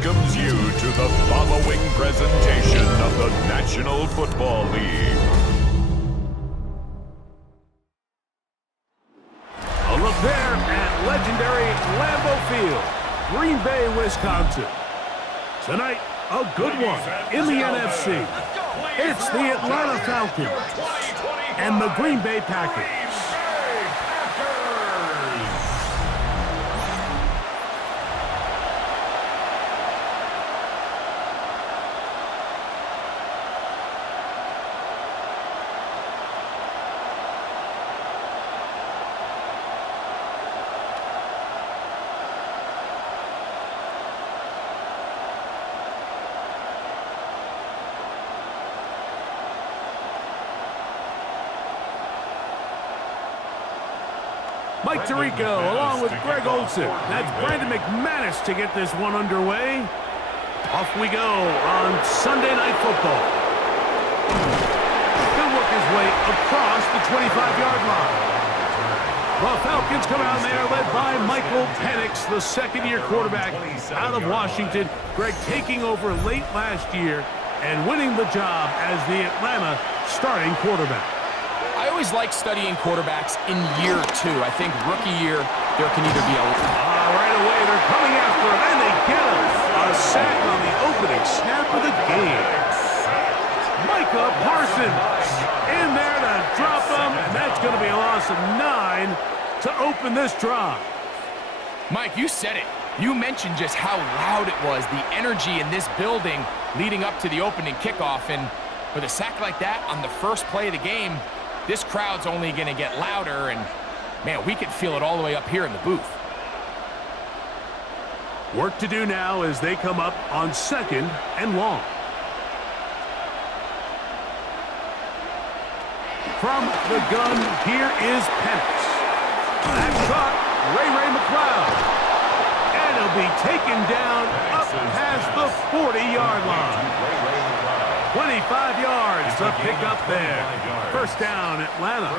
welcomes you to the following presentation of the National Football League. A look there at legendary Lambeau Field, Green Bay, Wisconsin. Tonight, a good one in the NFC. It's the Atlanta Falcons and the Green Bay Packers. Mike Tirico along with Greg Olsen. That's Brandon McManus to get this one underway. Off we go on Sunday Night Football. He'll work his way across the 25-yard line. The Falcons come out there led by Michael Penix, the second-year quarterback out of Washington. Greg taking over late last year and winning the job as the Atlanta starting quarterback. I always like studying quarterbacks in year two. I think rookie year, there can either be a... right away, they're coming after him, and they get him. A sack on the opening snap of the game. Micah Parsons in there to drop him, and that's going to be a loss of 9 to open this drive. Mike, you said it. You mentioned just how loud it was, the energy in this building leading up to the opening kickoff, and with a sack like that on the first play of the game, this crowd's only going to get louder, and, man, we can feel it all the way up here in the booth. Work to do now as they come up on 2nd and long. From the gun, here is Penix. That shot, Ray McLeod. And he'll be taken down up past the 40-yard line. 25 yards to pick up there. First down, Atlanta.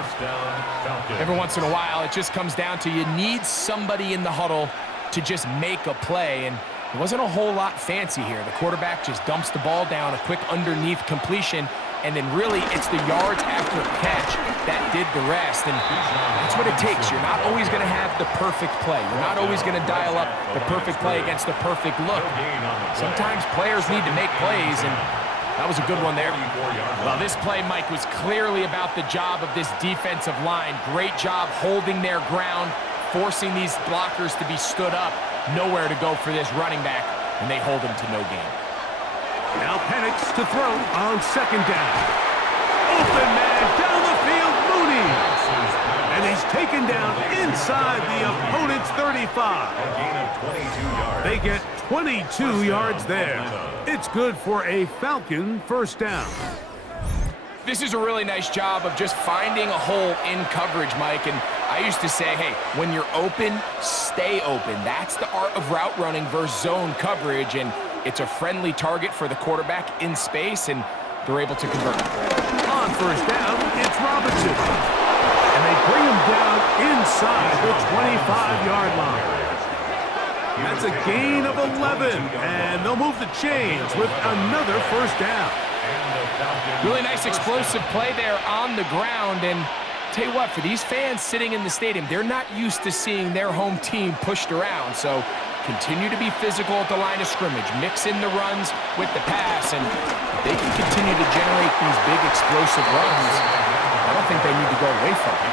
Every once in a while, it just comes down to you need somebody in the huddle to just make a play, and it wasn't a whole lot fancy here. The quarterback just dumps the ball down, a quick underneath completion, and then really it's the yards after catch that did the rest, and that's what it takes. You're not always going to have the perfect play. You're not always going to dial up the perfect play against the perfect look. Sometimes players need to make plays, and that was a good one there. Well, this play, Mike, was clearly about the job of this defensive line. Great job holding their ground, forcing these blockers to be stood up. Nowhere to go for this running back, and they hold him to no gain. Now Penix to throw on 2nd down. Open man down the field, Mooney. And he's taken down inside the opponent's 35. They get 22 yards there. It's good for a Falcon first down. This is a really nice job of just finding a hole in coverage, Mike. And I used to say, hey, when you're open, stay open. That's the art of route running versus zone coverage. And it's a friendly target for the quarterback in space, and they're able to convert. On first down, it's Robinson. And they bring him down inside the 25-yard line. That's a gain of 11, and they'll move the chains with another first down. Really nice explosive play there on the ground, and tell you what, for these fans sitting in the stadium, they're not used to seeing their home team pushed around, so continue to be physical at the line of scrimmage, mix in the runs with the pass, and if they can continue to generate these big explosive runs, I don't think they need to go away from it.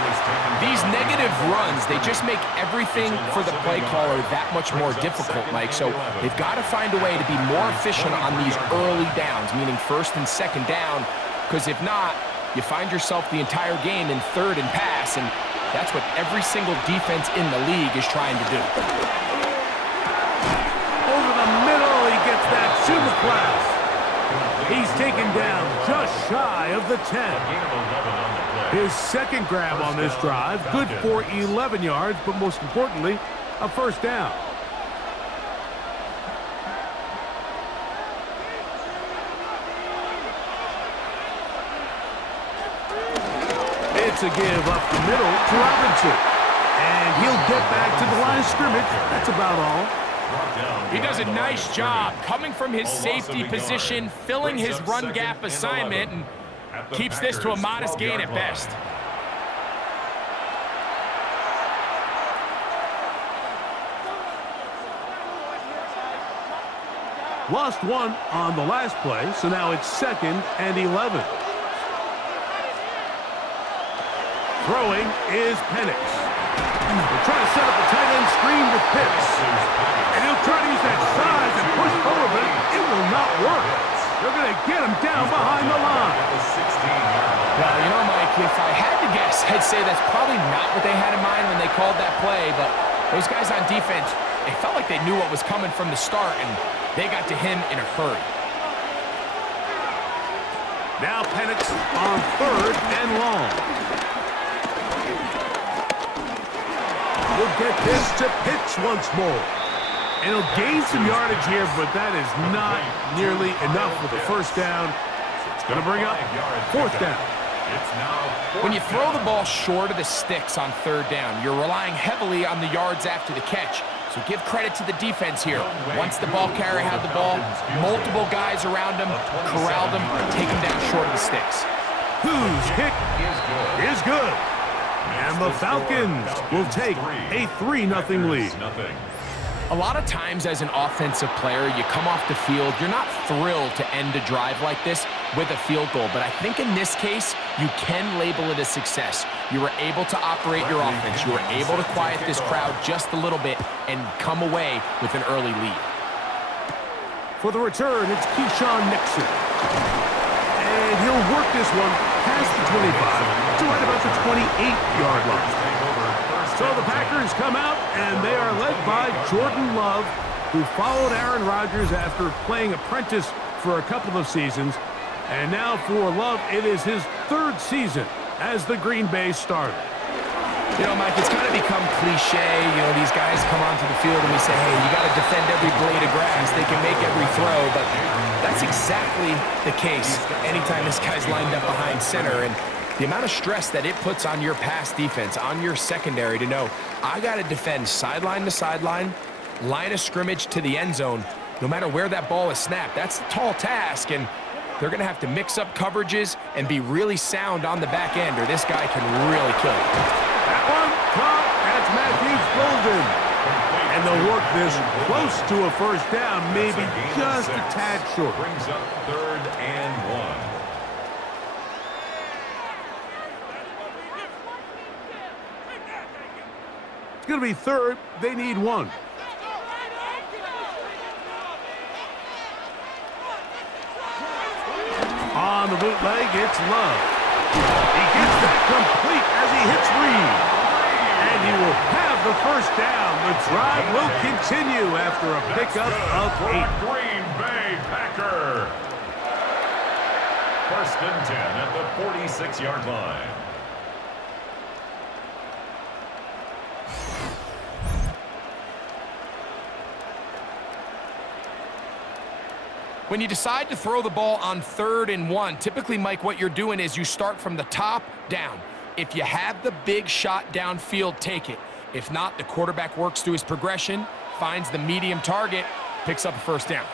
These negative runs, they just make everything for the play caller that much more difficult, Mike. So they've got to find a way to be more efficient on these early downs, meaning 1st and 2nd down, because if not, you find yourself the entire game in 3rd and pass, and that's what every single defense in the league is trying to do. Over the middle, he gets that to McLeod. He's taken down just shy of the 10. His 2nd grab on this drive, good for 11 yards, but most importantly, a first down. It's a give up the middle to Robinson. And he'll get back to the line of scrimmage. That's about all. He does a nice job coming from his safety position, filling his run gap assignment, and keeps this to a modest gain at best. Lost one on the last play, so now it's 2nd and 11. Throwing is Penix. They're trying to set up a tight end screen with Pitts. And he'll try to use that size and push forward, but it will not work. They're going to get him down behind the line. Well, you know, Mike, if I had to guess, I'd say that's probably not what they had in mind when they called that play, but those guys on defense, it felt like they knew what was coming from the start, and they got to him in a hurry. Now Penix on 3rd and long. He'll get this to Pitts once more. And he'll gain some yardage here, but that is not nearly enough for the first down. It's going to bring up 4th down. When you throw the ball short of the sticks on 3rd down, you're relying heavily on the yards after the catch. So give credit to the defense here. Once the ball carrier had the ball, multiple guys around him, corralled him, take him down short of the sticks. Whose kick is good. And the Falcons will take a 3-0 lead. A lot of times as an offensive player, you come off the field, you're not thrilled to end a drive like this with a field goal. But I think in this case, you can label it a success. You were able to operate your offense. You were able to quiet this crowd just a little bit and come away with an early lead. For the return, it's Keyshawn Nixon. And he'll work this one past the 25 to right about the 28-yard line. So the Packers come out, and they are led by Jordan Love, who followed Aaron Rodgers after playing apprentice for a couple of seasons. And now for Love, it is his 3rd season as the Green Bay starter. You know, Mike, it's kind of become cliche. You know, these guys come onto the field and we say, hey, you got to defend every blade of grass. They can make every throw, but that's exactly the case anytime this guy's lined up behind center. And the amount of stress that it puts on your pass defense, on your secondary to know, I got to defend sideline to sideline, line of scrimmage to the end zone, no matter where that ball is snapped. That's a tall task, and they're going to have to mix up coverages and be really sound on the back end, or this guy can really kill it. That one caught. That's Matthews Golden. And they'll work this close to a 1st down, maybe just a tad short. Brings up 3rd and 1. It's going to be 3rd. They need 1. On the bootleg, it's Love. He gets that complete as he hits Reed. And he will have the 1st down. The drive will continue after a pickup of 8. Green Bay Packer. 1st and 10 at the 46-yard line. When you decide to throw the ball on 3rd and 1, typically, Mike, what you're doing is you start from the top down. If you have the big shot downfield, take it. If not, the quarterback works through his progression, finds the medium target, picks up a 1st down.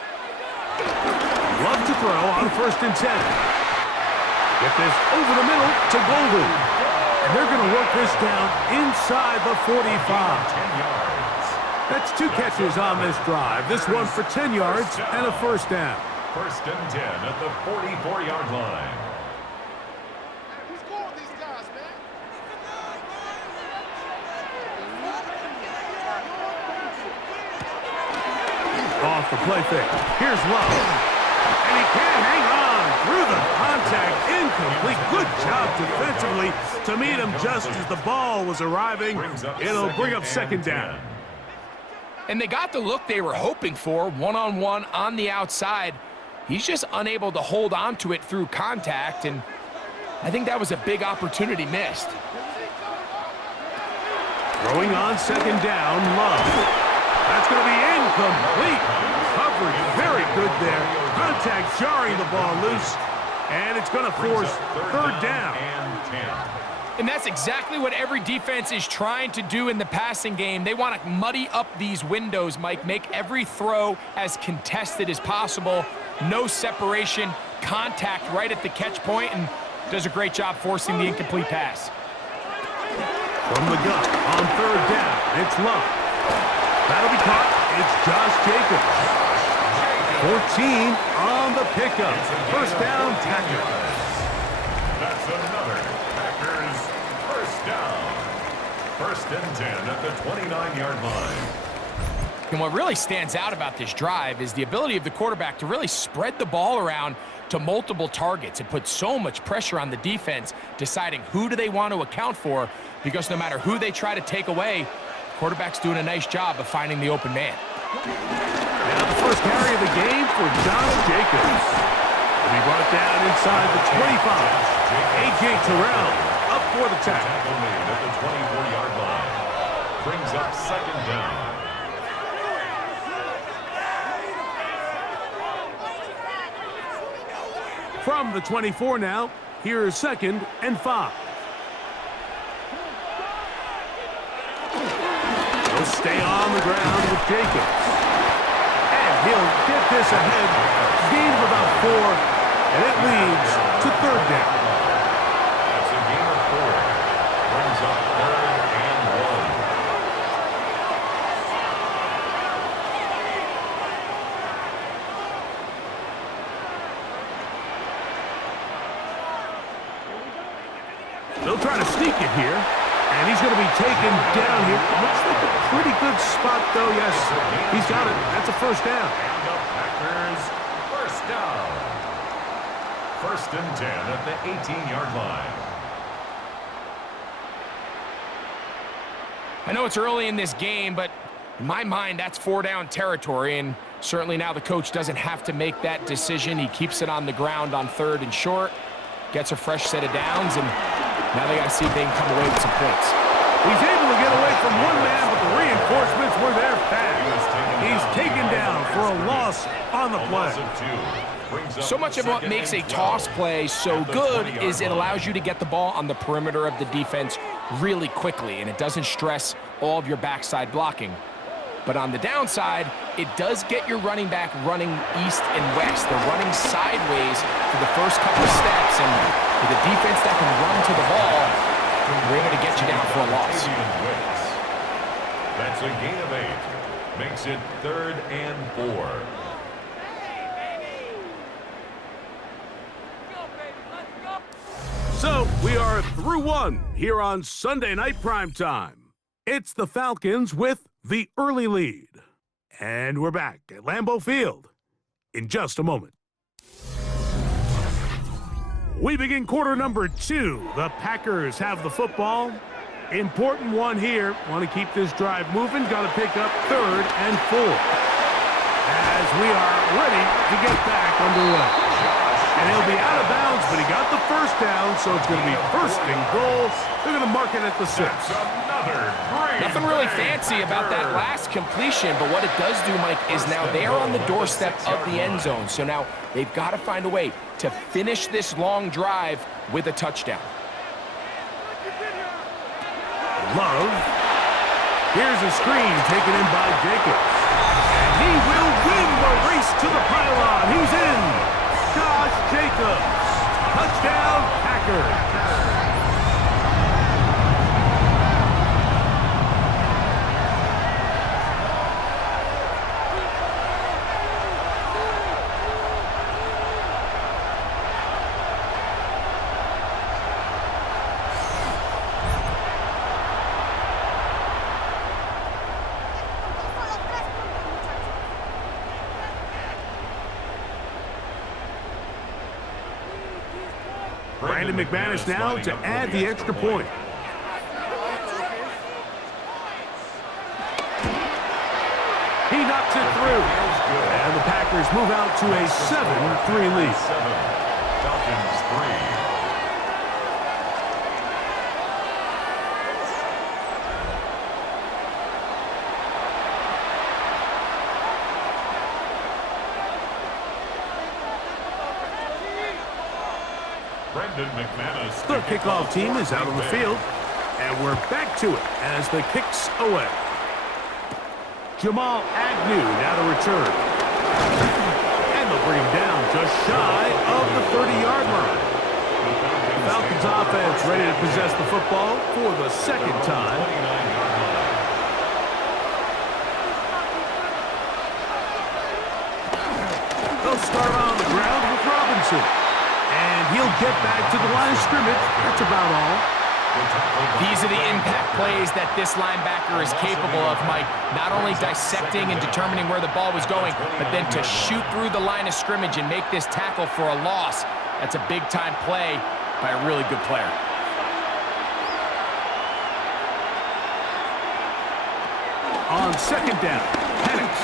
Love to throw on 1st and 10. Get this over the middle to Golden. And they're going to work this down inside the 45. 10 yards. That's 2 catches on this drive. This one for 10 yards and a 1st down. 1st and 10 at the 44-yard line. Who's scoring these guys, man? Off the play fake. Here's Love. And he can't hang on through the contact. Incomplete. Good job defensively to meet him just as the ball was arriving. It'll bring up 2nd down. And they got the look they were hoping for, one-on-one on the outside. He's just unable to hold on to it through contact, and I think that was a big opportunity missed. Throwing on 2nd down, Love. That's going to be incomplete. Coverage very good there. Contact jarring the ball loose, and it's going to force 3rd down. And 10. And that's exactly what every defense is trying to do in the passing game. They want to muddy up these windows, Mike, make every throw as contested as possible. No separation, contact right at the catch point, and does a great job forcing the incomplete pass. From the gun on third down, it's Love. That'll be caught. It's Josh Jacobs. 14 on the pickup. First down, Packers. That's another Packers first down. First and 10 at the 29-yard line. And what really stands out about this drive is the ability of the quarterback to really spread the ball around to multiple targets. It puts so much pressure on the defense, deciding who do they want to account for, because no matter who they try to take away, the quarterback's doing a nice job of finding the open man. Now the first carry of the game for Josh Jacobs. He brought down inside the 25. A.J. Terrell up for the tackle. Tackle made at the 24-yard line. Brings up second down. From the 24 now, here's 2nd and 5. He'll stay on the ground with Jacobs. And he'll get this ahead. Gain of about 4, and it leads to 3rd down. That's a gain of 4. Brings up 3rd and 1. They'll try to sneak it here, and he's going to be taken down here. Looks like a pretty good spot, though. Yes, he's got it. That's a first down. And the Packers first down. First and 10 at the 18-yard line. I know it's early in this game, but in my mind, that's 4-down territory, and certainly now the coach doesn't have to make that decision. He keeps it on the ground on 3rd and short, gets a fresh set of downs, and now they got to see if they can come away with some points. He's able to get away from one man, but the reinforcements were there fast. He's taken down for a loss on the play. So much of what makes a toss play so good is it allows you to get the ball on the perimeter of the defense really quickly, and it doesn't stress all of your backside blocking. But on the downside, it does get your running back running east and west. They're running sideways for the first couple of steps, and with a defense that can run to the ball, we're able to get you down for a loss. That's a gain of 8. Makes it 3rd and 4. So we are through one here on Sunday Night Primetime. It's the Falcons with the early lead. And we're back at Lambeau Field in just a moment. We begin quarter number 2. The Packers have the football. Important one here. Want to keep this drive moving. Got to pick up 3rd and 4. As we are ready to get back underway. And he'll be out of bounds, but he got the first down, so it's going to be 1st and goal. They're going to mark it at the 6. Nothing really fancy about that last completion, but what it does do, Mike, is now they're on the doorstep of the end zone. So now they've got to find a way to finish this long drive with a touchdown. Love. Here's a screen taken in by Jacobs. And he will win the race to the pylon. He's in. Josh Jacobs. Touchdown, Packers. Brandon McManus now to add the extra point. He knocks it through. And the Packers move out to a 7-3 lead. Falcons 3. The kickoff team is out on the field, and we're back to it as the kick's away. Jamal Agnew now to return. And they'll bring him down just shy of the 30-yard line. The Falcons offense ready to possess the football for the second time. They'll start on the ground with Robinson. And he'll get back to the line of scrimmage. That's about all. These are the impact plays that this linebacker is capable of, Mike. Not only dissecting and determining where the ball was going, but then to shoot through the line of scrimmage and make this tackle for a loss. That's a big-time play by a really good player. On second down, Penix.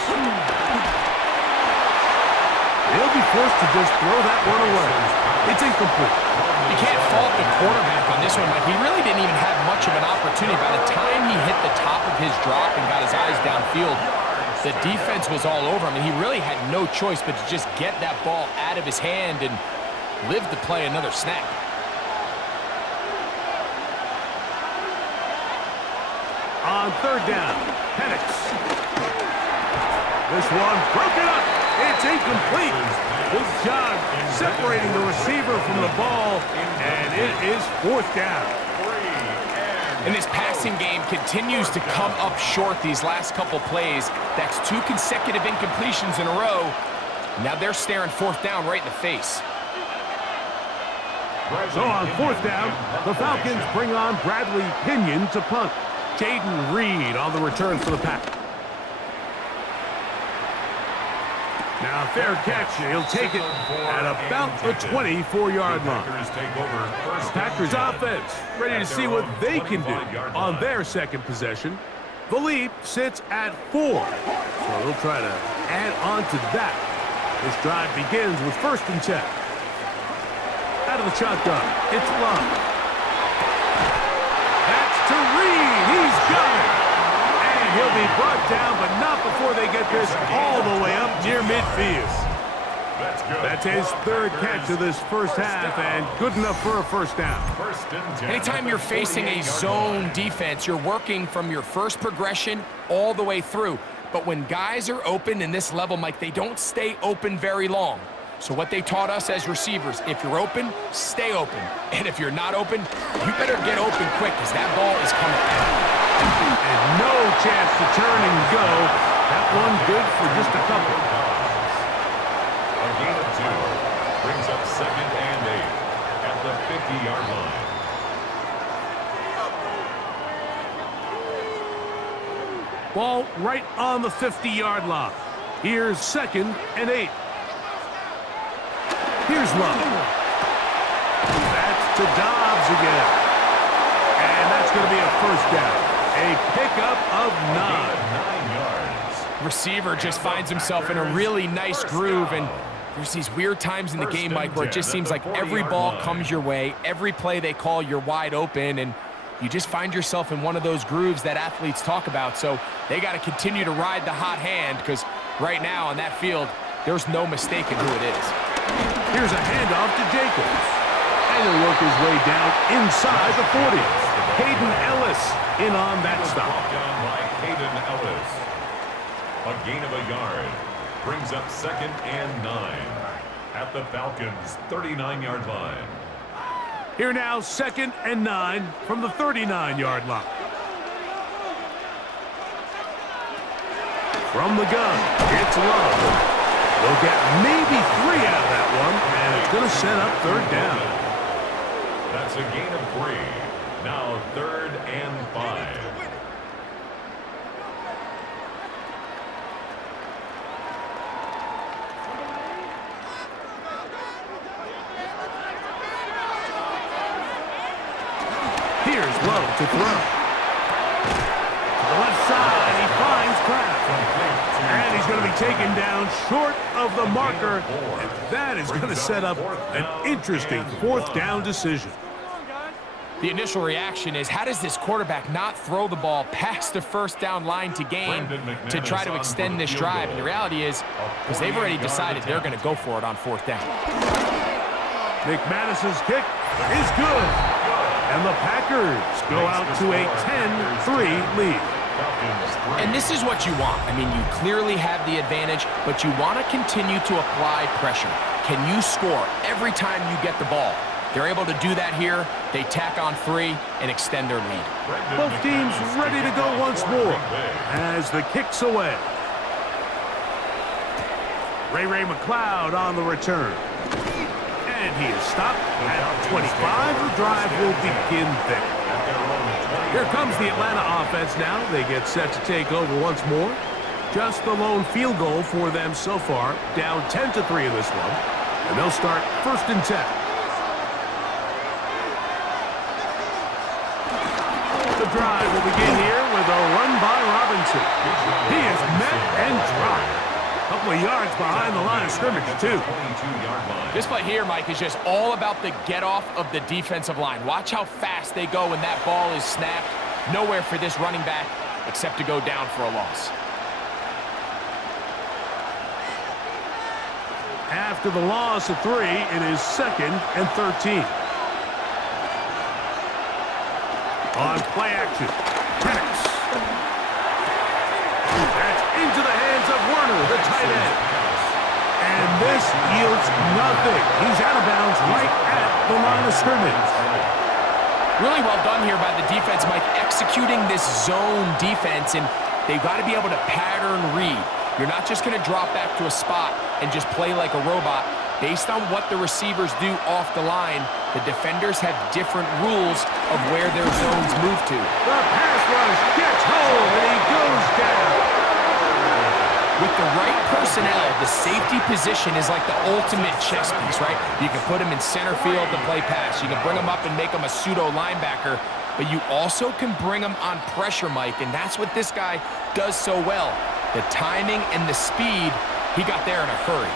They'll be forced to just throw that one away. It's incomplete. You can't fault the quarterback on this one, Mike. He really didn't even have much of an opportunity. By the time he hit the top of his drop and got his eyes downfield, the defense was all over him, and he really had no choice but to just get that ball out of his hand and live to play another snap. On third down, Penix. This one broken up. It's incomplete. Good job separating the receiver from the ball, and it is fourth down. And this passing game continues to come up short these last couple plays. That's 2 consecutive incompletions in a row. Now they're staring fourth down right in the face. So on fourth down, the Falcons bring on Bradley Pinion to punt. Jaden Reed on the return for the Pack. Now fair catch, he'll take it at about the 24-yard line. Packers offense ready to see what they can do on their second possession. The lead sits at 4, so they'll try to add on to that. This drive begins with 1st and 10. Out of the shotgun, it's Love. That's to Reed, he's got it. He'll be brought down, but not before they get this all the way up near midfield. That's his 3rd catch of this first half, and good enough for a first down. Anytime you're facing a zone defense, you're working from your first progression all the way through. But when guys are open in this level, Mike, they don't stay open very long. So what they taught us as receivers, if you're open, stay open. And if you're not open, you better get open quick, because that ball is coming out. And no chance to turn and go. That one good for just a couple. A gain of 2 brings up 2nd and 8 at the 50-yard line. Ball right on the 50-yard line. Here's 2nd and 8. Here's Love. That's to Dobbs again. And that's going to be a first down. A pickup of 9 yards. Receiver just finds himself in a really nice groove, and there's these weird times in the game, Mike, where it just seems like every ball comes your way, every play they call, you're wide open, and you just find yourself in one of those grooves that athletes talk about. So they got to continue to ride the hot hand, because right now on that field, there's no mistaking who it is. Here's a handoff to Jacobs. And he'll work his way down inside the 40. Hayden Ellis in on that stop. Down by Hayden Ellis. A gain of a yard brings up 2nd and 9 at the Falcons' 39-yard line. Here now, 2nd and 9 from the 39-yard line. From the gun, it's Love. They'll get maybe 3 out of that one, and it's going to set up 3rd down. That's a gain of 3. Now 3rd and 5. Here's Lowe to throw. To the left side, he finds Kraft. And he's going to be taken down short of the marker. And that is going to set up an interesting 4th down decision. The initial reaction is, how does this quarterback not throw the ball past the 1st down line to gain to try to extend this drive? And the reality is, because they've already decided they're going to go for it on 4th down. McManus's kick is good. And the Packers go out to a 10-3 lead. And this is what you want. I mean, you clearly have the advantage, but you want to continue to apply pressure. Can you score every time you get the ball? They're able to do that here. They tack on 3 and extend their lead. Both teams ready to go once more as the kick's away. Ray McLeod on the return. And he is stopped at 25. The drive will begin there. Here comes the Atlanta offense now. They get set to take over once more. Just the lone field goal for them so far. Down 10-3 in this one. And they'll start 1st and 10. The drive will begin here with a run by Robinson. He is met and dropped. A couple of yards behind the line of scrimmage, too. This play here, Mike, is just all about the get-off of the defensive line. Watch how fast they go when that ball is snapped. Nowhere for this running back except to go down for a loss. After the loss of 3, it is 2nd and 13. On play action, Penix. That's into the hands of Werner, the tight end. And this yields nothing. He's out of bounds right at the line of scrimmage. Really well done here by the defense, Mike, executing this zone defense, and they've got to be able to pattern read. You're not just going to drop back to a spot and just play like a robot. Based on what the receivers do off the line, the defenders have different rules of where their zones move to. The pass rush gets home, and he goes down. With the right personnel, the safety position is like the ultimate chess piece, right? You can put him in center field to play pass. You can bring him up and make him a pseudo linebacker, but you also can bring him on pressure, Mike, and that's what this guy does so well. The timing and the speed, he got there in a hurry.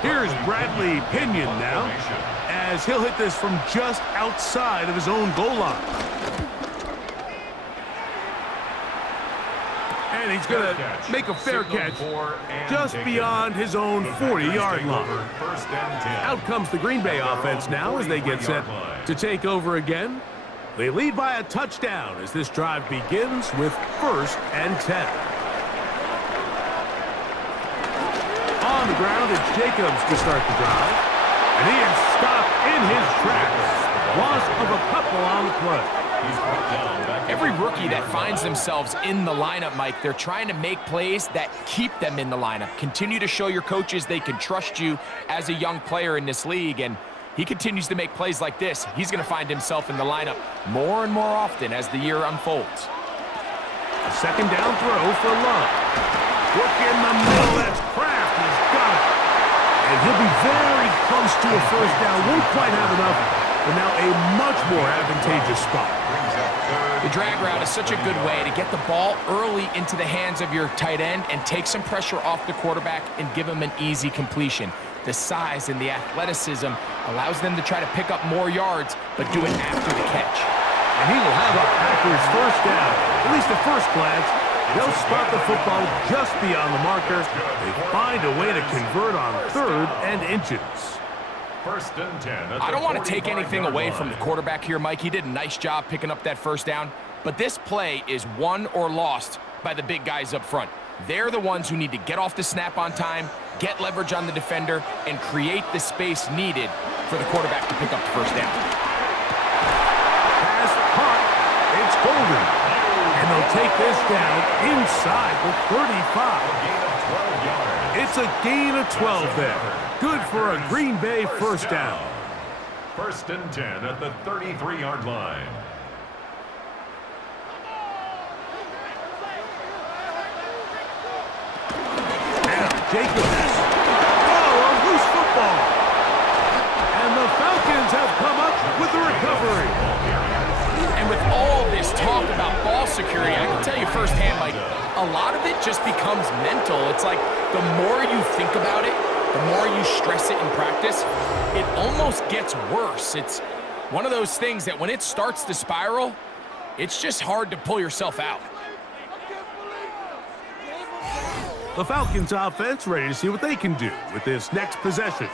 Here's Bradley Pinion now, as he'll hit this from just outside of his own goal line. And he's going to make a fair catch just beyond his own 40-yard line. Out comes the Green Bay offense now as they get set to take over again. They lead by a touchdown as this drive begins with 1st and 10. On the ground, it's Jacobs to start the drive. And he is stopped in his tracks. Loss of a couple on the play. Every rookie that finds themselves in the lineup, Mike, they're trying to make plays that keep them in the lineup. Continue to show your coaches they can trust you as a young player in this league. And he continues to make plays like this. He's going to find himself in the lineup more and more often as the year unfolds. A 2nd down throw for Love. Look in the middle. That's Kraft. He's got it. And he'll be very close to a 1st down. Won't quite have enough, but now a much more advantageous spot. The drag route is such a good way to get the ball early into the hands of your tight end and take some pressure off the quarterback and give him an easy completion. The size and the athleticism allows them to try to pick up more yards, but do it after the catch. And he will have a Packers 1st down. At least at first glance, they'll spot the football just beyond the marker. They find a way to convert on 3rd and inches. 1st and 10. I don't want to take anything away from the quarterback here, Mike. He did a nice job picking up that 1st down, but this play is won or lost by the big guys up front. They're the ones who need to get off the snap on time, get leverage on the defender, and create the space needed for the quarterback to pick up the 1st down. Pass caught. It's Golden. And they'll take this down inside the 35. It's a gain of 12 there. Good for a Green Bay 1st down. 1st and 10 at the 33-yard line. Now Jacobs. Oh, a loose football. And the Falcons have come up with the recovery. And with all this talk about ball security, I can tell you firsthand, Mike, a lot of it just becomes mental. It's like the more you think about it, the more you stress it in practice, it almost gets worse. It's one of those things that when it starts to spiral, It's just hard to pull yourself out. The Falcons offense ready to see what they can do with this next possession.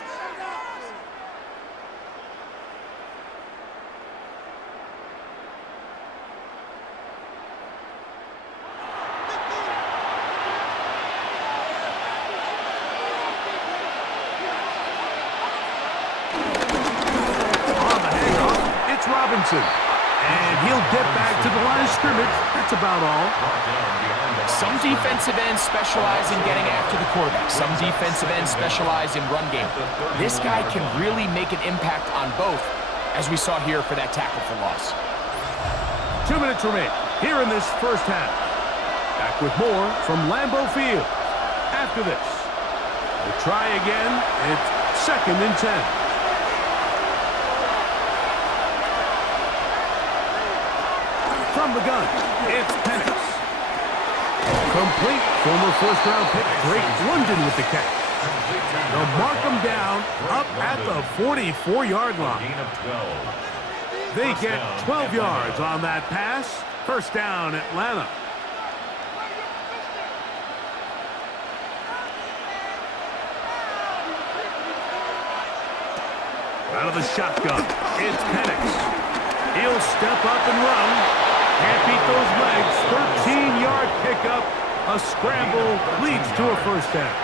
And he'll get back to the line of scrimmage. That's about all. Some defensive ends specialize in getting after the quarterback. Some defensive ends specialize in run game. This guy can really make an impact on both, as we saw here for that tackle for loss. 2 minutes remain here in this first half. Back with more from Lambeau Field. After this, we'll try again. It's 2nd and 10. From the gun, it's Penix. Complete. Former first-round pick Drake London with the catch. They'll mark him down up at the 44-yard line. They get 12 yards on that pass. First down, Atlanta. Out of the shotgun, it's Penix. He'll step up and run. Can't beat those legs. 13-yard pickup. A scramble leads to a first down.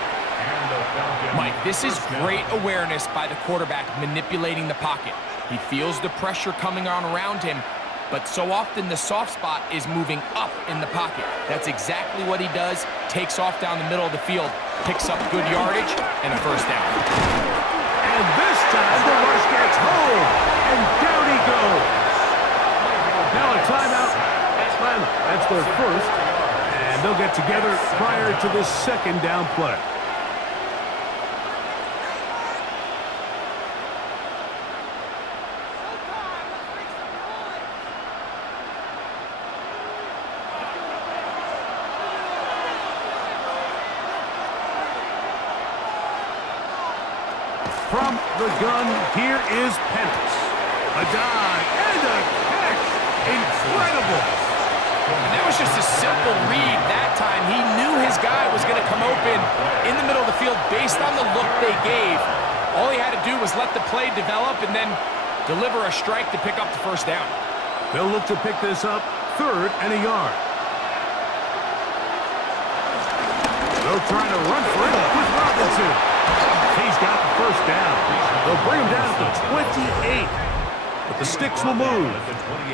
Mike, this is great awareness by the quarterback manipulating the pocket. He feels the pressure coming on around him, but so often the soft spot is moving up in the pocket. That's exactly what he does. Takes off down the middle of the field, picks up good yardage, and a first down. And this time the rush gets home, and down he goes. Now a timeout, Atlanta. That's their first, and they'll get together prior to this second down play. From the gun, here is Penix. A dive and a catch. Incredible. And that was just a simple read that time. He knew his guy was going to come open in the middle of the field based on the look they gave. All he had to do was let the play develop and then deliver a strike to pick up the first down. They'll look to pick this up 3rd and a yard. They'll try to run for it with Robinson. He's got the first down. They'll bring him down to 28. But the sticks will move.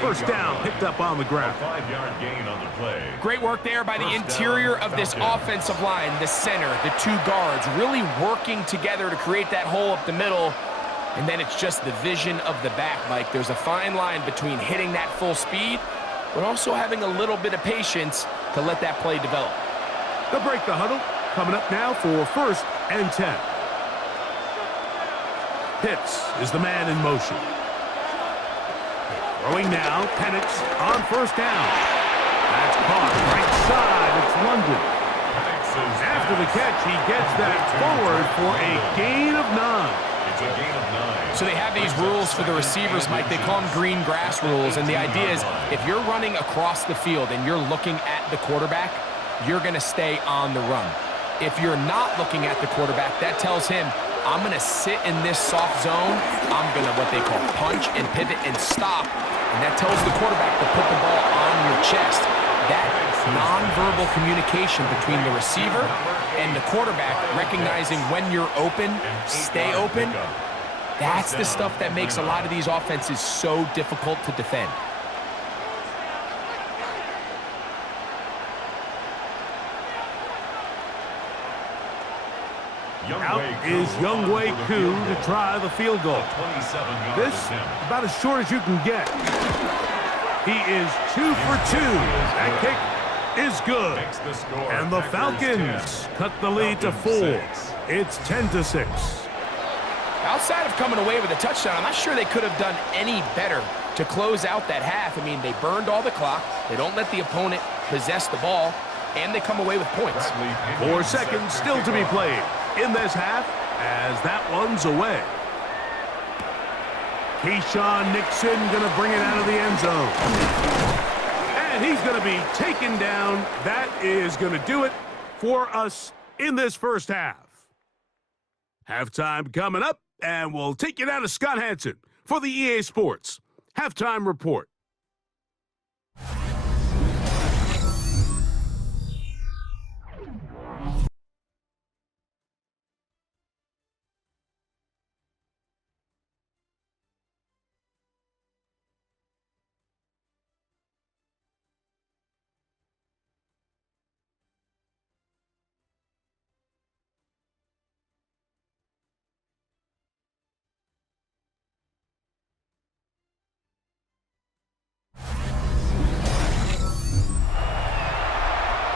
First down picked up on the ground. 5-yard gain on the play. Great work there by the interior of this offensive line. The center, the 2 guards, really working together to create that hole up the middle. And then it's just the vision of the back, Mike. There's a fine line between hitting that full speed, but also having a little bit of patience to let that play develop. They'll break the huddle. Coming up now for 1st and 10. Pitts is the man in motion. Throwing now, Penix on first down. That's caught right side. It's London. After the catch, he gets that forward for a gain of 9. It's a gain of 9. So they have these rules for the receivers, Mike. They call them green grass rules. And the idea is if you're running across the field and you're looking at the quarterback, you're going to stay on the run. If you're not looking at the quarterback, that tells him, I'm going to sit in this soft zone. I'm going to what they call punch and pivot and stop. And that tells the quarterback to put the ball on your chest. That nonverbal communication between the receiver and the quarterback, recognizing when you're open, stay open, that's the stuff that makes a lot of these offenses so difficult to defend. Out is Younghoe Koo to try the field goal. This, about as short as you can get. He is 2 for 2. That kick is good. And the Falcons cut the lead to 4. It's 10-6. Outside of coming away with a touchdown, I'm not sure they could have done any better to close out that half. I mean, they burned all the clock. They don't let the opponent possess the ball, and they come away with points. 4 seconds still to be played in this half as that one's away. Keyshawn Nixon going to bring it out of the end zone. And he's going to be taken down. That is going to do it for us in this first half. Halftime coming up, and we'll take you down to Scott Hansen for the EA Sports Halftime Report.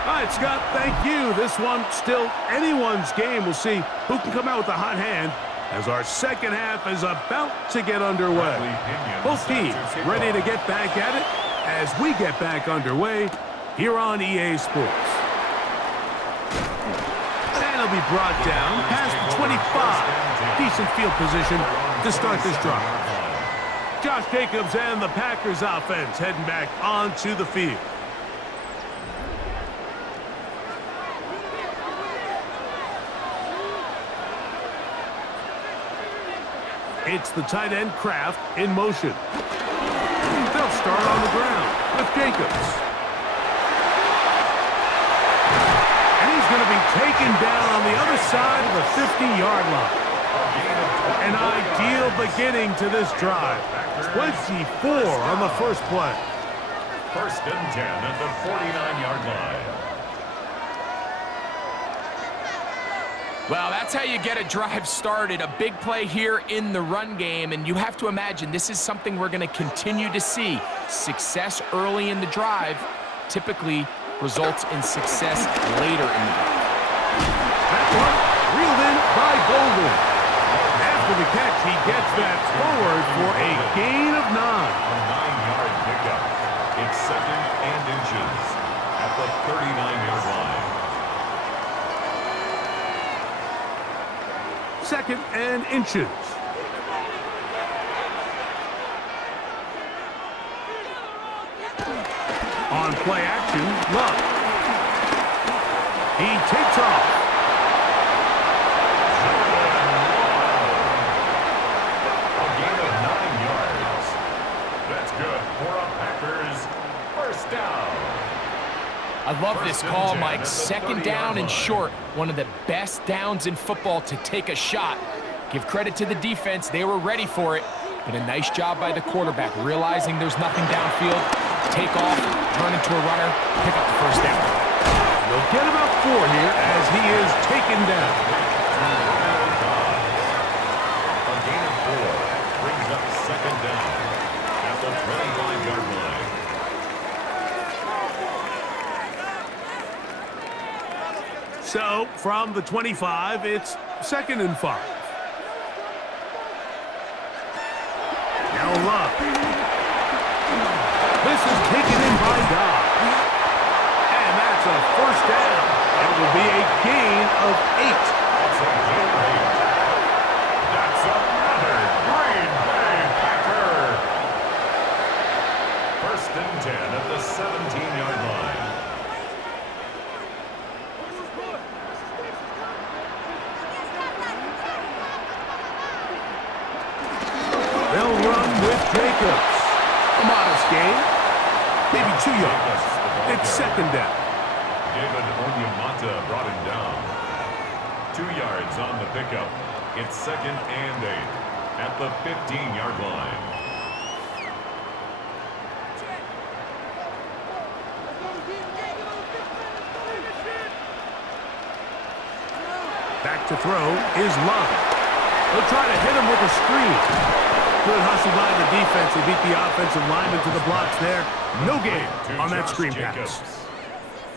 All right, Scott, thank you. This one still anyone's game. We'll see who can come out with a hot hand as our second half is about to get underway. Both teams ready to get back at it as we get back underway here on EA Sports. And it'll be brought down past the 25. Decent field position to start this drive. Josh Jacobs and the Packers offense heading back onto the field. It's the tight end Kraft in motion. They'll start on the ground with Jacobs. And he's going to be taken down on the other side of the 50-yard line. An ideal beginning to this drive. 24 on the first play. First and 10 at the 49-yard line. Well, that's how you get a drive started. A big play here in the run game, and you have to imagine this is something we're going to continue to see. Success early in the drive typically results in success later in the drive. That one reeled in by Golden. After the catch, he gets that forward for a gain of 9. A 9-yard pickup. It's second and inches at the 39-yard line. Second and inches. On play action, Love. He takes off. A gain of 9 yards. That's good for a Packers first down. I love this call, Mike. Second down and short. One of the best downs in football to take a shot. Give credit to the defense. They were ready for it. But a nice job by the quarterback, realizing there's nothing downfield. Take off, turn into a runner, pick up the first down. They'll get about 4 here as he is taken down. A gain of 4 brings up second down at the 25-yard line. So, from the 25, it's second and 5. Now Love. This is taken in by Dobbs. And that's a first down. It will be a gain of 8. That's a gain of 8. That's another Green Bay Packer. First and 10 at the 17-yard line. They'll run with Jacobs. A modest gain. Maybe 2 yards. It's second down. David Onyemata brought him down. 2 yards on the pickup. It's second and 8 at the 15-yard line. Back to throw is Love. They'll try to hit him with a screen. Good hustle by the defense. They beat the offensive lineman to the blocks there. No gain on that screen pass.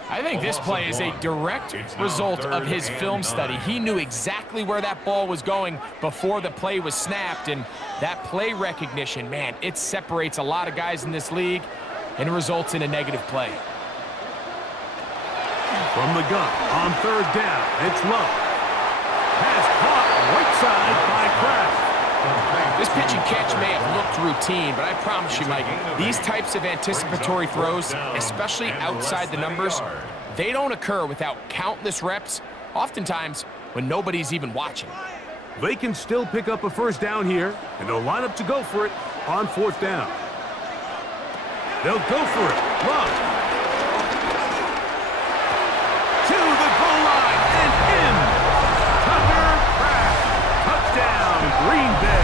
I think this play is a direct result of his film study. He knew exactly where that ball was going before the play was snapped, and that play recognition, man, it separates a lot of guys in this league and results in a negative play. From the gun on third down, it's Love. Pass caught right side by Kraft. This pitch and catch may have looked routine, but I promise you, Mike, these types of anticipatory throws, especially outside the numbers, they don't occur without countless reps, oftentimes when nobody's even watching. They can still pick up a first down here, and they'll line up to go for it on fourth down. They'll go for it. Love. To the goal line and in. Tucker Craft. Touchdown, Green Bay.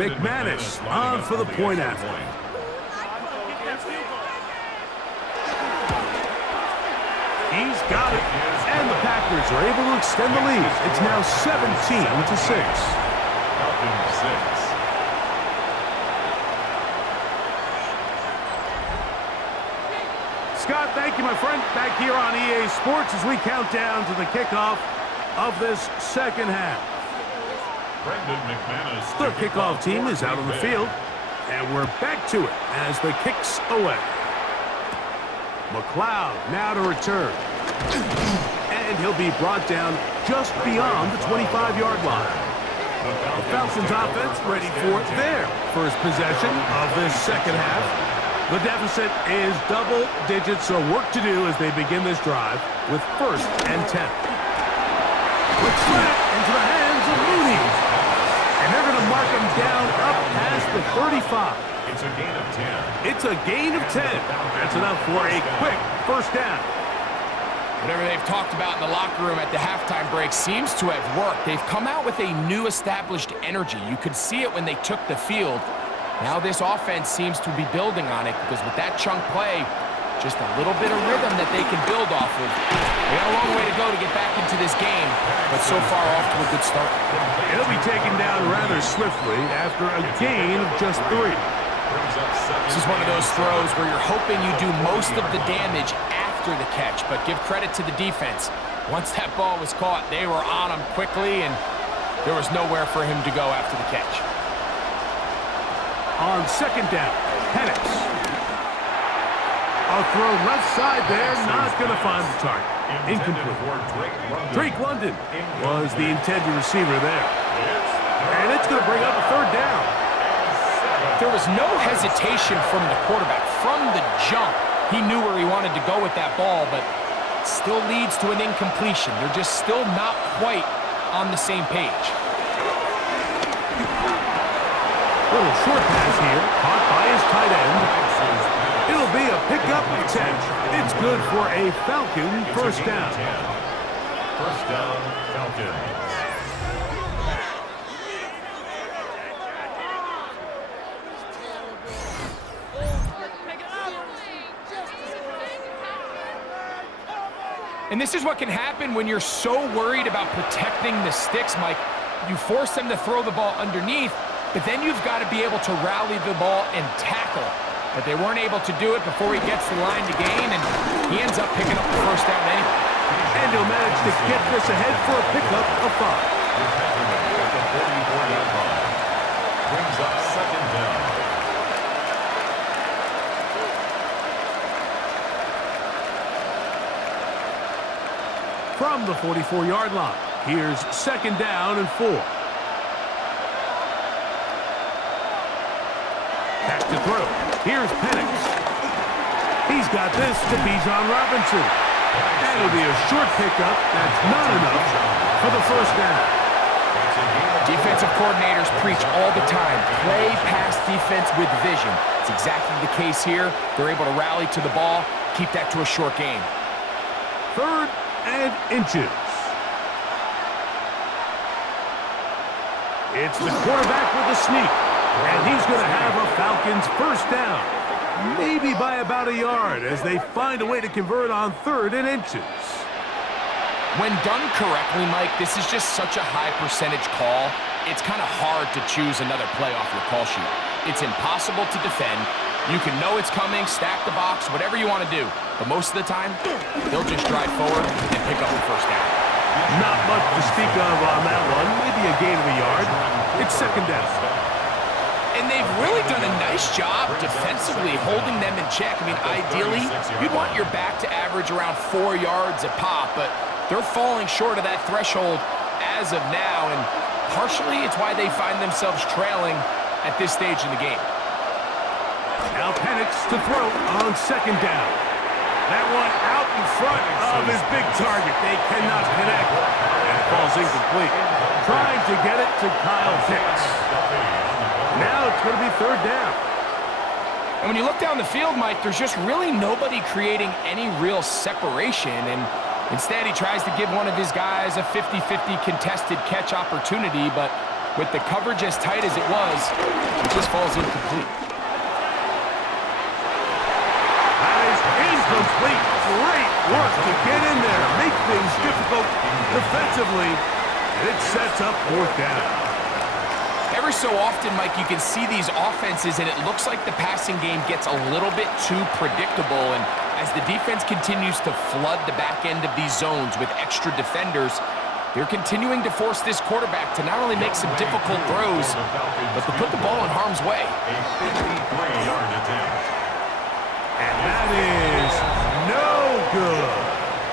McManus on for the point after. He's got it, and the Packers are able to extend the lead. It's now 17-6. Falcons 6. Scott, thank you, my friend. Back here on EA Sports as we count down to the kickoff of this second half. The kickoff team is out on the field, and we're back to it as the kick's away. McLeod now to return, and he'll be brought down just beyond the 25-yard line. The Falcons offense ready for their first possession of this second half. The deficit is double digits, so work to do as they begin this drive with 1st and 10. Quick slant into the hands of Mooney. And they're going to mark him down up past the 35. It's a gain of 10. It's a gain of 10. That's enough for a quick first down. Whatever they've talked about in the locker room at the halftime break seems to have worked. They've come out with a new established energy. You could see it when they took the field. Now this offense seems to be building on it because with that chunk play, just a little bit of rhythm that they can build off of. They got a long way to go to get back into this game, but so far off to a good start. It'll be taken down rather swiftly after a gain of just 3. This is one of those throws where you're hoping you do most of the damage after the catch, but give credit to the defense. Once that ball was caught, they were on him quickly, and there was nowhere for him to go after the catch. On second down, Penix. A throw left side there, not going to find the target. Incomplete. Drake London was the intended receiver there. And it's going to bring up a third down. There was no hesitation from the quarterback. From the jump, he knew where he wanted to go with that ball, but still leads to an incompletion. They're just still not quite on the same page. Little short pass here, caught by his tight end. It'll be a pickup of 10. It's good for a Falcon first down. First down, Falcons. And this is what can happen when you're so worried about protecting the sticks, Mike. You force them to throw the ball underneath, but then you've got to be able to rally the ball and tackle. But they weren't able to do it before he gets the line to gain, and he ends up picking up the first down anyway. And he'll manage to get this ahead for a pickup of 5. Brings up second down. From the 44-yard line, here's second down and 4. Back to throw. Here's Penix. He's got this to Bijan Robinson. That'll be a short pickup. That's not enough for the first down. Defensive coordinators preach all the time. Play pass defense with vision. It's exactly the case here. They're able to rally to the ball, keep that to a short game. 3rd and inches. It's the quarterback with a sneak. And he's going to have a Falcons first down. Maybe by about a yard as they find a way to convert on 3rd and inches. When done correctly, Mike, this is just such a high percentage call. It's kind of hard to choose another play off your call sheet. It's impossible to defend, You can know it's coming, stack the box, whatever you want to do. But most of the time, they'll just drive forward and pick up the first down. Not much to speak of on that one. Maybe a gain of a yard. It's second down. And they've really done a nice job defensively holding them in check. I mean, ideally, you'd want your back to average around 4 yards a pop, but they're falling short of that threshold as of now, and partially it's why they find themselves trailing at this stage in the game. Now Penix to throw on second down. That one out in front of his big target. They cannot connect, and it falls incomplete. Trying to get it to Kyle Pitts. Now it's going to be third down. And when you look down the field, Mike, there's just really nobody creating any real separation, and instead he tries to give one of his guys a 50-50 contested catch opportunity, but with the coverage as tight as it was, it just falls incomplete. That is incomplete. Great work to get in there, make things difficult defensively, and it sets up fourth down. Every so often, Mike, you can see these offenses, and it looks like the passing game gets a little bit too predictable, and as the defense continues to flood the back end of these zones with extra defenders, they're continuing to force this quarterback to not only make some difficult throws, but to put the ball in harm's way. A 53-yard attempt. And that is no good.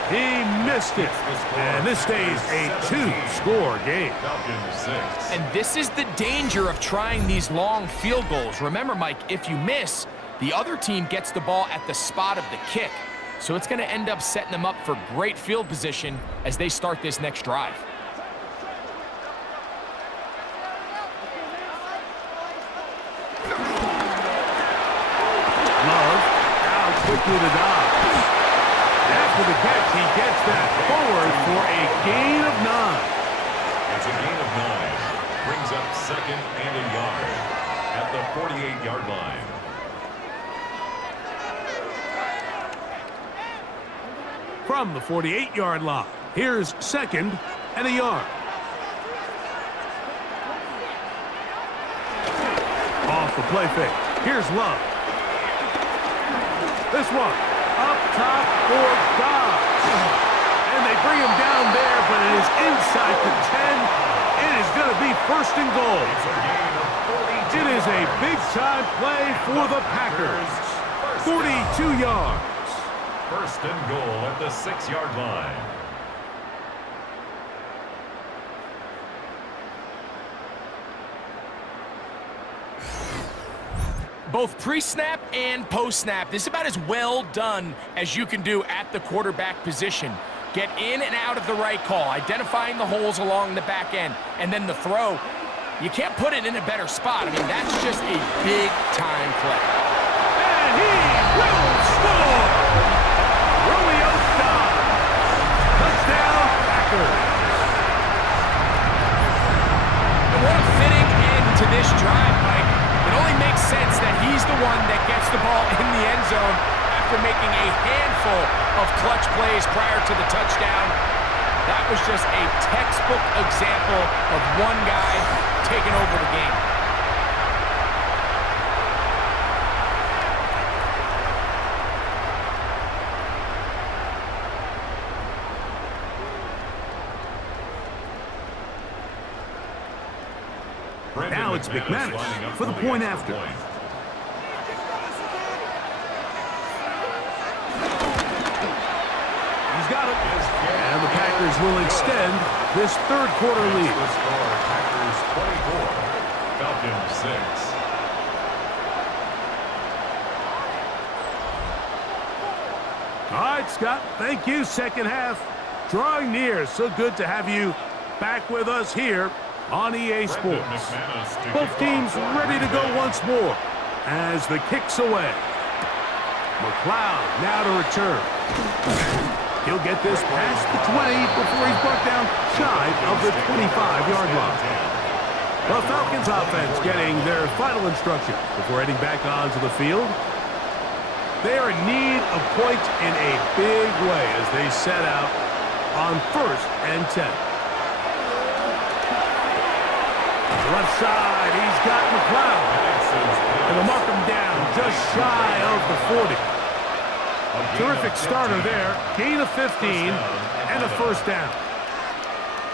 He missed it. And this stays a 2-score game. Falcons 6. And this is the danger of trying these long field goals. Remember, Mike, if you miss, the other team gets the ball at the spot of the kick. So it's going to end up setting them up for great field position as they start this next drive. Love out quickly to Dobbs. After the catch, he gets that forward for a gain of 9. It's a gain of 9. Brings up second and a yard at the 48-yard line. From the 48-yard line, here's second and a yard. Off the play fake. Here's Love. This one up top for Dobbs. And they bring him down there, but it is inside the 10. It is going to be first and goal. It is a big-time play for the Packers. 42 yards. First and goal at the 6-yard line. Both pre-snap and post-snap, this is about as well done as you can do at the quarterback position. Get in and out of the right call, identifying the holes along the back end, and then the throw. You can't put it in a better spot. I mean, that's just a big-time play. And he will score! Romeo Dobbs. Touchdown, Packers. And what a fitting end to this drive, Mike. It only makes sense that he's the one that gets the ball in the end zone after making a handful of clutch plays prior to the touchdown. That was just a textbook example of one guy taking over the game. Now it's McManus for the point after. He's got it. And the Packers will extend this third quarter lead. The score, Packers 24, Falcons 6. All right, Scott, thank you. Second half drawing near. So good to have you back with us here on EA Sports. Both teams ready to go once more as the kick's away. McLeod now to return. He'll get this past the 20 before he's brought down shy of the 25-yard line. The Falcons offense getting their final instructions before heading back onto the field. They are in need of points in a big way as they set out on 1st and 10. Left side, he's got McLeod. And they'll mark him down just shy of the 40. Terrific starter there. Gain of 15 and a first down.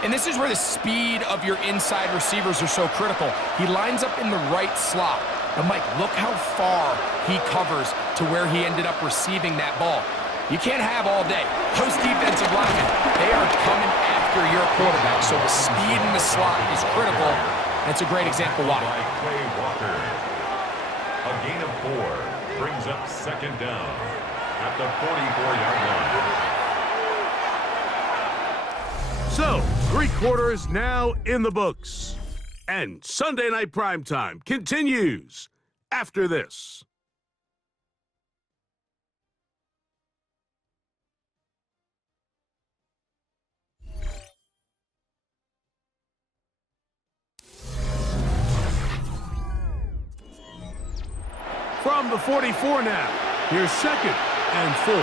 And this is where the speed of your inside receivers are so critical. He lines up in the right slot. And Mike, look how far he covers to where he ended up receiving that ball. You can't have all day. Those defensive linemen, they are coming after your quarterback. So the speed in the slot is critical. And it's a great example why. A gain of 4 brings up second down at the 44-yard line. So, 3 quarters now in the books. And Sunday Night Primetime continues after this. From the 44 now, here's second and 4.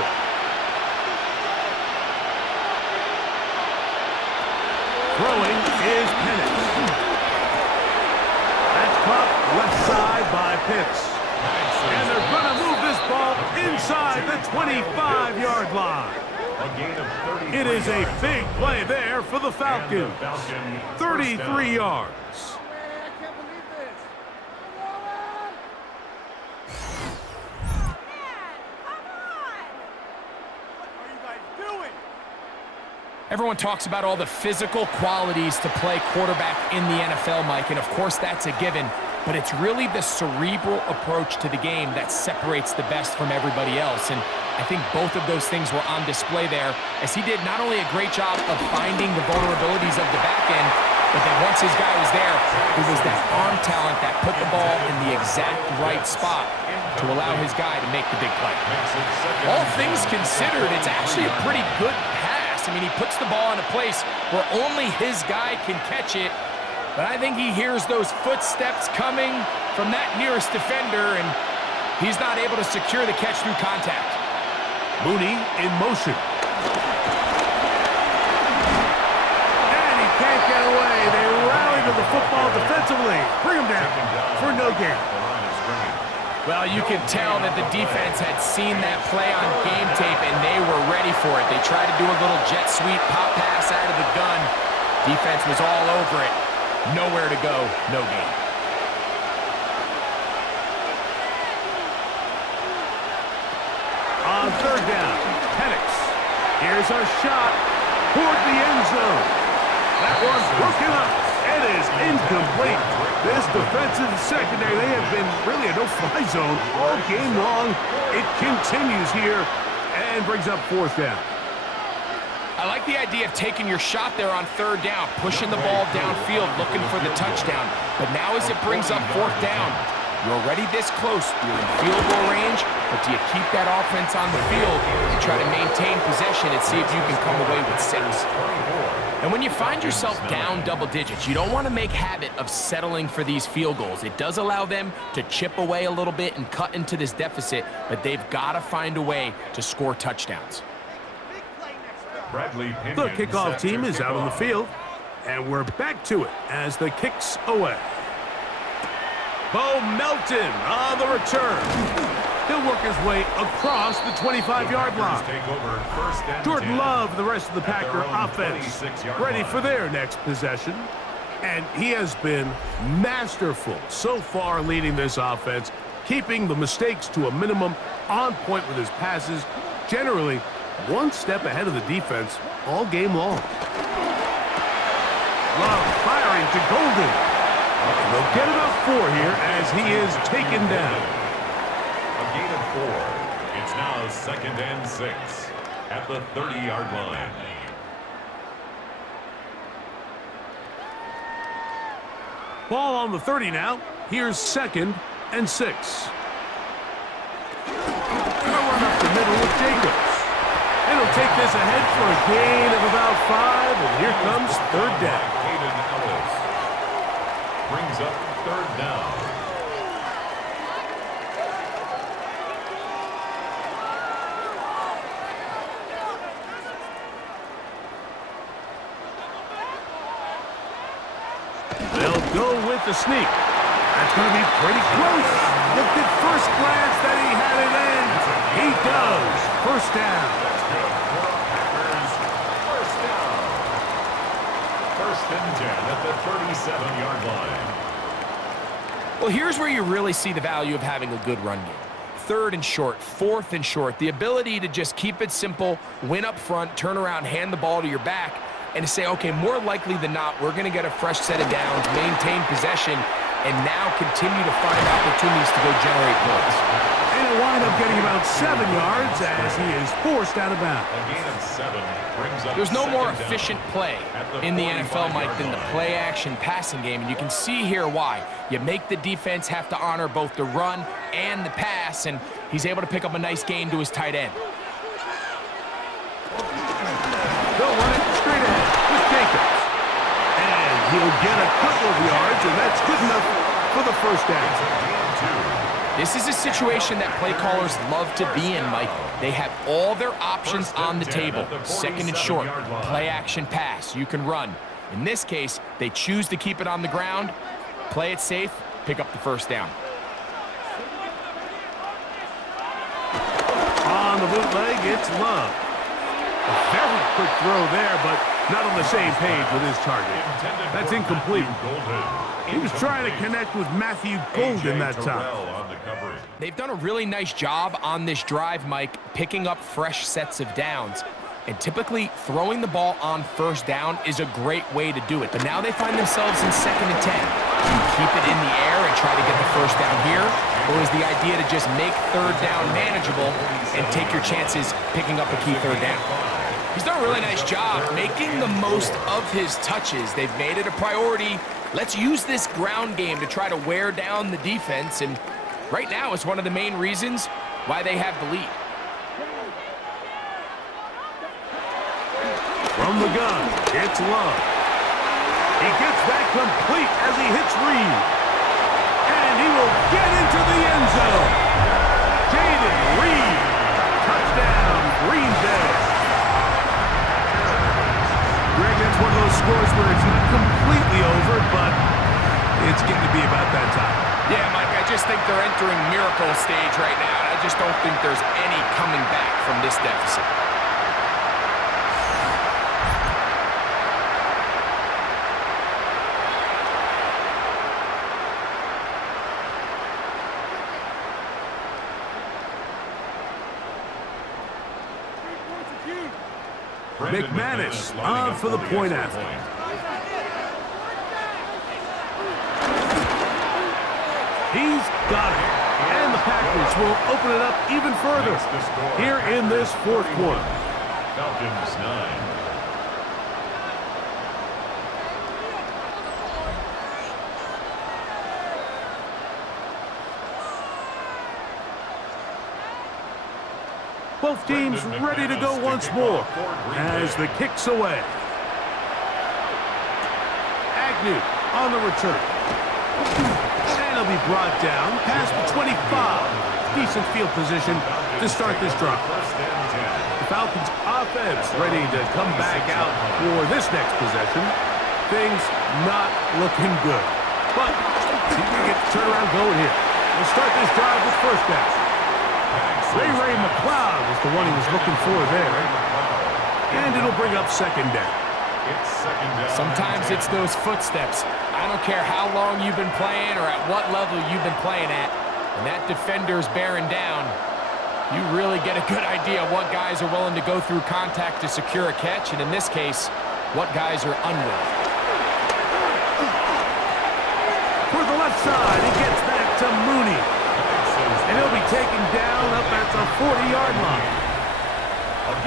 Throwing is Penix. That's caught left side by Pitts. And they're going to move this ball inside the 25-yard line. It is a big play there for the Falcons. 33 yards. Everyone talks about all the physical qualities to play quarterback in the NFL, Mike, and of course that's a given, but it's really the cerebral approach to the game that separates the best from everybody else, and I think both of those things were on display there, as he did not only a great job of finding the vulnerabilities of the back end, but then once his guy was there, it was that arm talent that put the ball in the exact right spot to allow his guy to make the big play. All things considered, it's actually a pretty good pass. I mean, he puts the ball in a place where only his guy can catch it, but I think he hears those footsteps coming from that nearest defender, and he's not able to secure the catch through contact. Mooney in motion. And he can't get away. They rally to the football defensively. Bring him down for no gain. Well, you can tell that the defense had seen that play on game tape, and they were ready for it. They tried to do a little jet sweep pop pass out of the gun. Defense was all over it. Nowhere to go, no gain. On third down, Penix. Here's a shot toward the end zone. That one's broken up. It is incomplete. This defensive secondary, they have been really a no-fly zone all game long. It continues here and brings up fourth down. I like the idea of taking your shot there on third down, pushing the ball downfield, looking for the touchdown. But now as it brings up fourth down, you're already this close. You're in field goal range, but do you keep that offense on the field and try to maintain possession and see if you can come away with 6? And when you find yourself down double digits, you don't want to make habit of settling for these field goals. It does allow them to chip away a little bit and cut into this deficit, but they've got to find a way to score touchdowns. The kickoff team is out on the field, and we're back to it as the kick's away. Bo Melton on the return. He'll work his way across the 25-yard line. Jordan Love, the rest of the Packer offense, ready for their next possession. And he has been masterful so far leading this offense, keeping the mistakes to a minimum, on point with his passes, generally one step ahead of the defense all game long. Love firing to Golden. And they'll get enough 4 here as he is taken down. A gain of 4. It's now second and 6 at the 30-yard line. Ball on the 30 now. Here's second and 6. They'll run up the middle with Jacobs. And he'll take this ahead for a gain of about 5, and here comes third down. Brings up third down. They'll go with the sneak. That's going to be pretty close. Looked at first glance that he had it in. He does. First down. That's good. For the Packers, first down. First and 10 at the 37-yard line. Well, here's where you really see the value of having a good run game. Third and short, fourth and short, the ability to just keep it simple, win up front, turn around, hand the ball to your back, and to say, okay, more likely than not, we're going to get a fresh set of downs, maintain possession, and now continue to find opportunities to go generate points. And he'll wind up getting about 7 yards as he is forced out of bounds. A gain of 7 brings up There's no more second down efficient play at the in the NFL, 45-yard Mike, than the line. play-action passing game, and you can see here why. You make the defense have to honor both the run and the pass, and he's able to pick up a nice gain to his tight end. They'll run it straight ahead with Jacobs. And he'll get a couple of yards, and that's good enough for the first down. This is a situation that play callers love to be in, Mike. They have all their options on the table. Second and short, play action pass, you can run. In this case, they choose to keep it on the ground, play it safe, pick up the first down. On the bootleg, it's Love. A very quick throw there, but not on the same page with his target. That's incomplete. He was trying to connect with Matthew Golden that time. They've done a really nice job on this drive, Mike, picking up fresh sets of downs. And typically, throwing the ball on first down is a great way to do it. But now they find themselves in second and 10. Do you keep it in the air and try to get the first down here? Or is the idea to just make third down manageable and take your chances picking up a key third down? He's done a really nice job making the most of his touches. They've made it a priority. Let's use this ground game to try to wear down the defense. And right now, it's one of the main reasons why they have the lead. From the gun, it's Love. He gets that complete as he hits Reed. And he will get into the end zone. Jaden Reed. Touchdown, Green Bay. Greg, that's one of those scores where it's not completely over, but it's getting to be about that time. Yeah, Mike, I just think they're entering miracle stage right now, and I just don't think there's any coming back from this deficit. McManus on for the point after. He's got it. And the Packers will open it up even further here in this fourth quarter. Falcons 9. Both teams ready to go once more as the kick's away. Agnew on the return. And he'll be brought down past the 25. Decent field position to start this drive. The Falcons offense ready to come back out for this next possession. Things not looking good. But see if we can get the turnaround going here. We'll start this drive with first down. Ray McLeod was the one he was looking for there. And it'll bring up second down. Sometimes it's those footsteps. I don't care how long you've been playing or at what level you've been playing at. When that defender's bearing down, you really get a good idea of what guys are willing to go through contact to secure a catch, and in this case, what guys are unwilling. For the left side, he gets that to Mooney. And he'll be taken down up at the 40-yard line.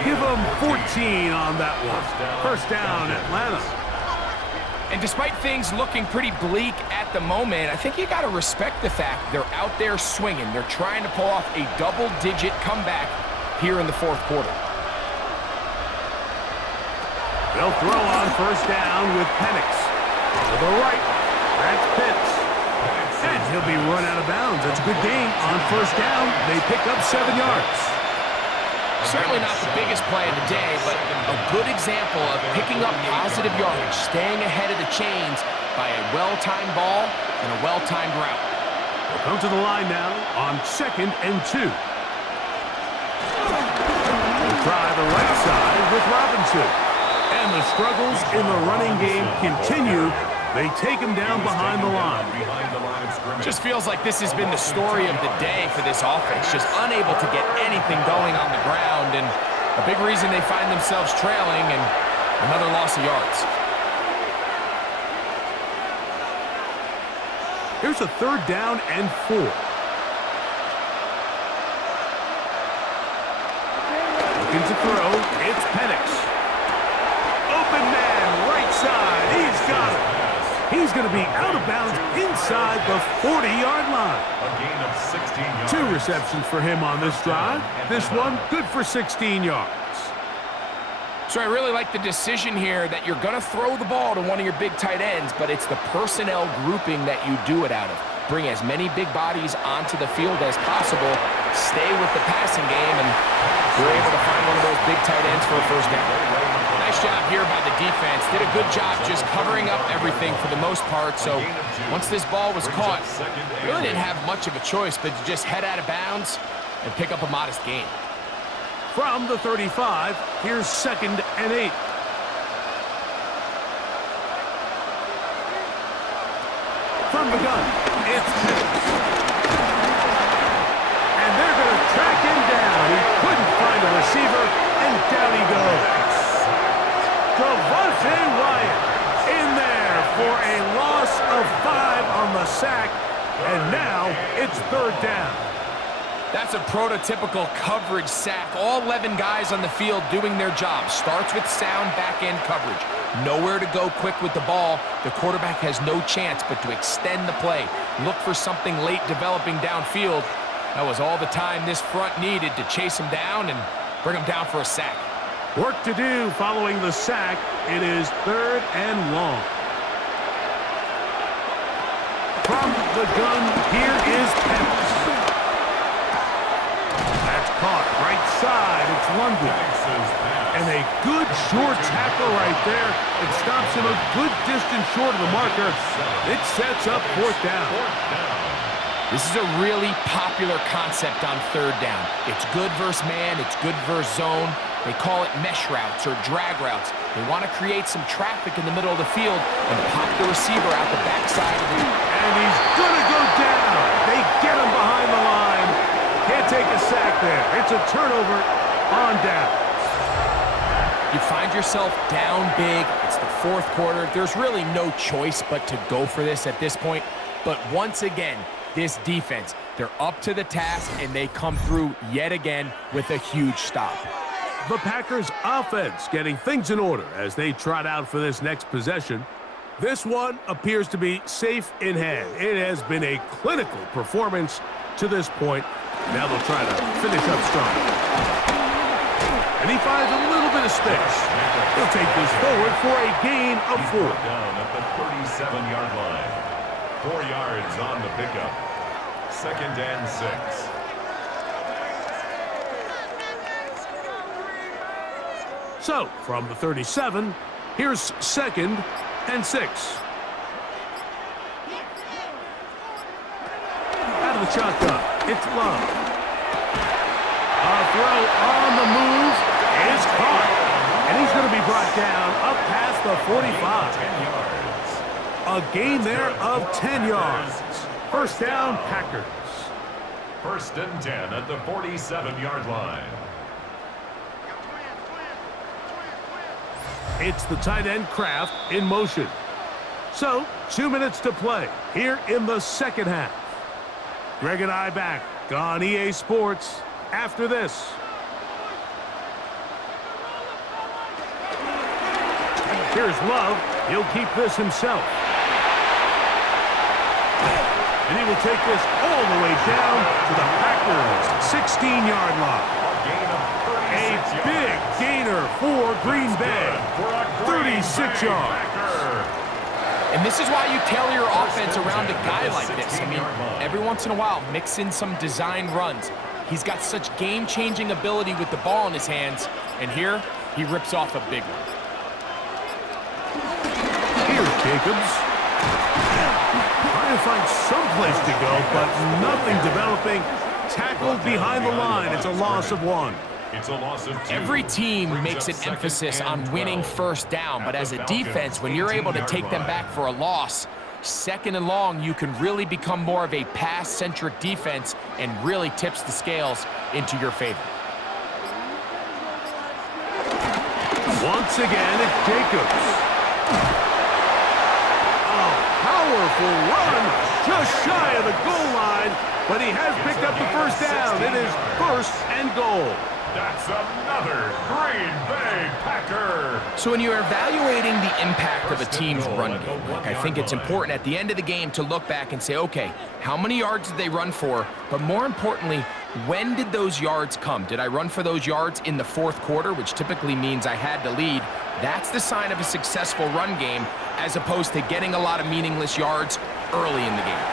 Give him 14 on that one. First down, Atlanta. And despite things looking pretty bleak at the moment, I think you got to respect the fact they're out there swinging. They're trying to pull off a double-digit comeback here in the fourth quarter. They'll throw on first down with Penix. To the right, that's Pitts. And he'll be run out of bounds. That's a good gain on first down. They pick up 7 yards. Certainly not the biggest play of the day, but a good example of picking up positive yardage, staying ahead of the chains by a well-timed ball and a well-timed route. Come to the line now on 2nd and 2. We'll try the right side with Robinson. And the struggles in the running game continue. They take him down behind the line. Just feels like this has been the story of the day for this offense. Just unable to get anything going on the ground. And a big reason they find themselves trailing and another loss of yards. Here's a 3rd down and 4. Looking to throw, it's Penix. Open man, right side, he's got it. He's going to be out of bounds inside the 40-yard line. A gain of 16 yards. 2 receptions for him on this drive. This one good for 16 yards. So I really like the decision here that you're going to throw the ball to one of your big tight ends, but it's the personnel grouping that you do it out of. Bring as many big bodies onto the field as possible. Stay with the passing game, and you're able to find one of those big tight ends for a first down. Nice job here by the defense. Did a good job just covering up everything for the most part. So once this ball was caught, really didn't have much of a choice but to just head out of bounds and pick up a modest gain. From the 35, here's 2nd and 8. From the gun, it's Penix. And they're going to track him down. He couldn't find a receiver, and down he goes. Devontae Wyatt in there for a loss of 5 on the sack, and now it's 3rd down. That's a prototypical coverage sack. All 11 guys on the field doing their job. Starts with sound back-end coverage. Nowhere to go quick with the ball. The quarterback has no chance but to extend the play. Look for something late developing downfield. That was all the time this front needed to chase him down and bring him down for a sack. Work to do following the sack. It is 3rd and long. From the gun, here is Penix. That's caught right side. It's London. And a good short tackle right there. It stops him a good distance short of the marker. It sets up 4th down. This is a really popular concept on 3rd down. It's good versus man. It's good versus zone. They call it mesh routes or drag routes. They want to create some traffic in the middle of the field and pop the receiver out the backside of the... And he's going to go down. They get him behind the line. Can't take a sack there. It's a turnover on down. You find yourself down big. It's the 4th quarter. There's really no choice but to go for this at this point. But once again, this defense, they're up to the task, and they come through yet again with a huge stop. The Packers offense getting things in order as they trot out for this next possession. This one appears to be safe in hand. It has been a clinical performance to this point. Now they'll try to finish up strong. And he finds a little bit of space. He'll take this forward for a gain of 4. Down at the 37-yard line. 4 yards on the pickup. 2nd and 6. So, from the 37, here's 2nd and 6. Out of the shotgun, it's Love. A throw on the move is caught. And he's going to be brought down up past the 45. A gain there of 10 yards. 1st down, Packers. 1st and 10 at the 47-yard line. It's the tight end Kraft in motion. So, 2 minutes to play here in the 2nd half. Greg and I back on EA Sports after this. Here's Love. He'll keep this himself. And he will take this all the way down to the Packers' 16-yard line. A big gainer for Green Bay. 36 yards. And this is why you tailor your offense around a guy like this. I mean, every once in a while, mix in some design runs. He's got such game-changing ability with the ball in his hands. And here, he rips off a big one. Here's Jacobs. Trying to find some place to go, but nothing developing. Tackled behind the line. It's a loss of 1. It's a loss of 2. Every team Brings makes an up 2nd emphasis and on winning 12. first down, but At as the a Falcons' defense, when you're able to take them 18-yard back for a loss, 2nd and long, you can really become more of a pass-centric defense and really tips the scales into your favor. Once again, it's Jacobs. A powerful run, just shy of the goal line, but he has picked up the first down. It is 1st and goal. That's another Green Bay Packer. So when you're evaluating the impact of a team's run game, I think it's important at the end of the game to look back and say, okay, how many yards did they run for? But more importantly, when did those yards come? Did I run for those yards in the 4th quarter, which typically means I had to lead? That's the sign of a successful run game, as opposed to getting a lot of meaningless yards early in the game.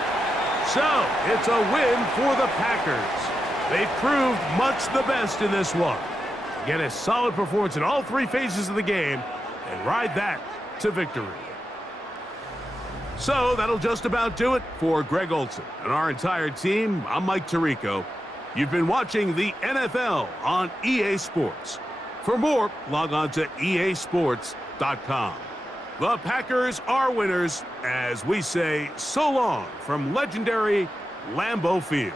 So, it's a win for the Packers. They proved much the best in this one. Get a solid performance in all 3 phases of the game and ride that to victory. So, that'll just about do it for Greg Olson and our entire team. I'm Mike Tirico. You've been watching the NFL on EA Sports. For more, log on to easports.com. The Packers are winners as we say so long from legendary Lambeau Field.